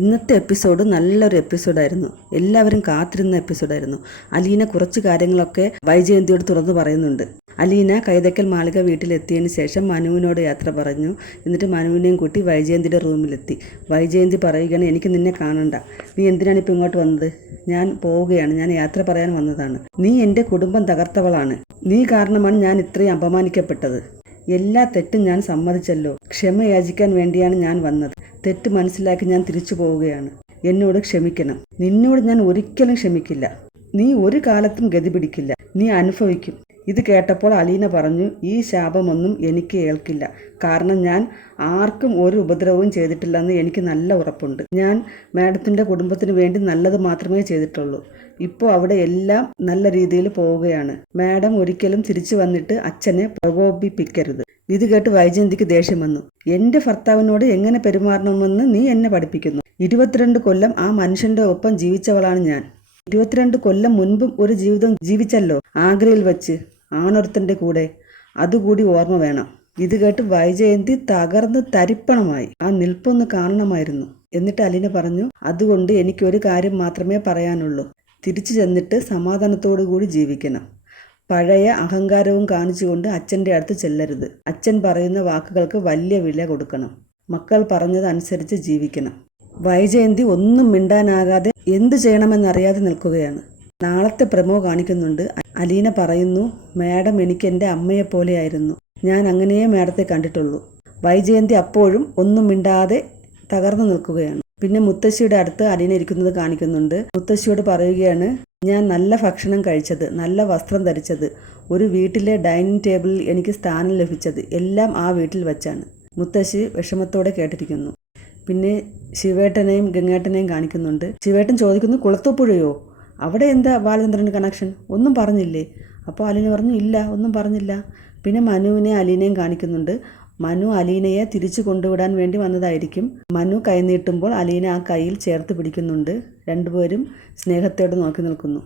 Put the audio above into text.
ഇന്നത്തെ എപ്പിസോഡ് നല്ലൊരു എപ്പിസോഡായിരുന്നു. എല്ലാവരും കാത്തിരുന്ന എപ്പിസോഡായിരുന്നു. അലീന കുറച്ച് കാര്യങ്ങളൊക്കെ വൈജയന്തിയോട് തുറന്നു പറയുന്നുണ്ട്. അലീന കൈതക്കൽ മാളിക വീട്ടിലെത്തിയതിന് ശേഷം മനുവിനോട് യാത്ര പറഞ്ഞു. എന്നിട്ട് മനുവിനെയും കൂട്ടി വൈജയന്തിയുടെ റൂമിലെത്തി. വൈജയന്തി പറയുകയാണ്, എനിക്ക് നിന്നെ കാണണ്ട, നീ എന്തിനാണ് ഇപ്പോൾ ഇങ്ങോട്ട് വന്നത്? ഞാൻ പോവുകയാണ്, ഞാൻ യാത്ര പറയാൻ വന്നതാണ്. നീ എൻ്റെ കുടുംബം തകർത്തവളാണ്. നീ കാരണമാണ് ഞാൻ ഇത്രയും അപമാനിക്കപ്പെട്ടത്. എല്ലാ തെറ്റും ഞാൻ സമ്മതിച്ചല്ലോ. ക്ഷമ യാചിക്കാൻ വേണ്ടിയാണ് ഞാൻ വന്നത്. തെറ്റ് മനസ്സിലാക്കി ഞാൻ തിരിച്ചു പോവുകയാണ്. എന്നോട് ക്ഷമിക്കണം. നിന്നോട് ഞാൻ ഒരിക്കലും ക്ഷമിക്കില്ല. നീ ഒരു കാലത്തും ഗതി പിടിക്കില്ല. നീ അനുഭവിക്കും. ഇത് കേട്ടപ്പോൾ അലീന പറഞ്ഞു, ഈ ശാപമൊന്നും എനിക്ക് ഏൽക്കില്ല. കാരണം ഞാൻ ആർക്കും ഒരു ഉപദ്രവവും ചെയ്തിട്ടില്ലെന്ന് എനിക്ക് നല്ല ഉറപ്പുണ്ട്. ഞാൻ മാഡത്തിൻ്റെ കുടുംബത്തിന് വേണ്ടി നല്ലത് മാത്രമേ ചെയ്തിട്ടുള്ളൂ. ഇപ്പോൾ അവിടെ എല്ലാം നല്ല രീതിയിൽ പോവുകയാണ്. മാഡം ഒരിക്കലും തിരിച്ചു വന്നിട്ട് അച്ഛനെ പ്രകോപിപ്പിക്കരുത്. ഇത് കേട്ട് വൈജയന്തിക്ക് ദേഷ്യം വന്നു. എൻ്റെ ഭർത്താവിനോട് എങ്ങനെ പെരുമാറണമെന്ന് നീ എന്നെ പഠിപ്പിക്കുന്നു. 22 കൊല്ലം ആ മനുഷ്യൻ്റെ ഒപ്പം ജീവിച്ചവളാണ് ഞാൻ. 22 കൊല്ലം മുൻപും ഒരു ജീവിതം ജീവിച്ചല്ലോ, ആഗ്രയിൽ വെച്ച് ആണൊരുത്തൻ്റെ കൂടെ. അതുകൂടി ഓർമ്മ വേണം. ഇത് കേട്ട് വൈജയന്തി തകർന്ന് തരിപ്പണമായി. ആ നിൽപ്പൊന്ന് കാണണമായിരുന്നു. എന്നിട്ട് അലീന പറഞ്ഞു, അതുകൊണ്ട് എനിക്കൊരു കാര്യം മാത്രമേ പറയാനുള്ളൂ. തിരിച്ചു ചെന്നിട്ട് സമാധാനത്തോടു കൂടി ജീവിക്കണം. പഴയ അഹങ്കാരവും കാണിച്ചുകൊണ്ട് അച്ഛൻ്റെ അടുത്ത് ചെല്ലരുത്. അച്ഛൻ പറയുന്ന വാക്കുകൾക്ക് വലിയ വില കൊടുക്കണം. മക്കൾ പറഞ്ഞതനുസരിച്ച് ജീവിക്കണം. വൈജയന്തി ഒന്നും മിണ്ടാനാകാതെ എന്തു ചെയ്യണമെന്നറിയാതെ നിൽക്കുകയാണ്. നാളത്തെ പ്രമോ കാണിക്കുന്നുണ്ട്. അലീന പറയുന്നു, മാഡം എനിക്ക് എൻ്റെ അമ്മയെപ്പോലെയായിരുന്നു. ഞാൻ അങ്ങനെയേ മാഡത്തെ കണ്ടിട്ടുള്ളൂ. വൈജയന്തി അപ്പോഴും ഒന്നും മിണ്ടാതെ തകർന്നു നിൽക്കുകയാണ്. പിന്നെ മുത്തശ്ശിയുടെ അടുത്ത് അലീന ഇരിക്കുന്നത് കാണിക്കുന്നുണ്ട്. മുത്തശ്ശിയോട് പറയുകയാണ്, ഞാൻ നല്ല ഭക്ഷണം കഴിച്ചത്, നല്ല വസ്ത്രം ധരിച്ചത്, ഒരു വീട്ടിലെ ഡൈനിങ് ടേബിളിൽ എനിക്ക് സ്ഥാനം ലഭിച്ചത് എല്ലാം ആ വീട്ടിൽ വെച്ചാണ്. മുത്തശ്ശി വിഷമത്തോടെ കേട്ടിരിക്കുന്നു. പിന്നെ ശിവേട്ടനെയും ഗംഗേട്ടനെയും കാണിക്കുന്നുണ്ട്. ശിവേട്ടൻ ചോദിക്കുന്നു, കുളത്തൂപ്പുഴയോ? അവിടെ എന്താ ബാലചന്ദ്രന് കണക്ഷൻ? ഒന്നും പറഞ്ഞില്ലേ? അപ്പോൾ അലീന പറഞ്ഞു, ഇല്ല, ഒന്നും പറഞ്ഞില്ല. പിന്നെ മനുവിനെ അലീനയും കാണിക്കുന്നുണ്ട്. മനു അലീനയെ തിരിച്ചു കൊണ്ടുവിടാൻ വേണ്ടി വന്നതായിരിക്കും. മനു കൈ നീട്ടുമ്പോൾ അലീന ആ കയ്യിൽ ചേർത്ത് പിടിക്കുന്നുണ്ട്. രണ്ടുപേരും സ്നേഹത്തോടെ നോക്കി നിൽക്കുന്നു.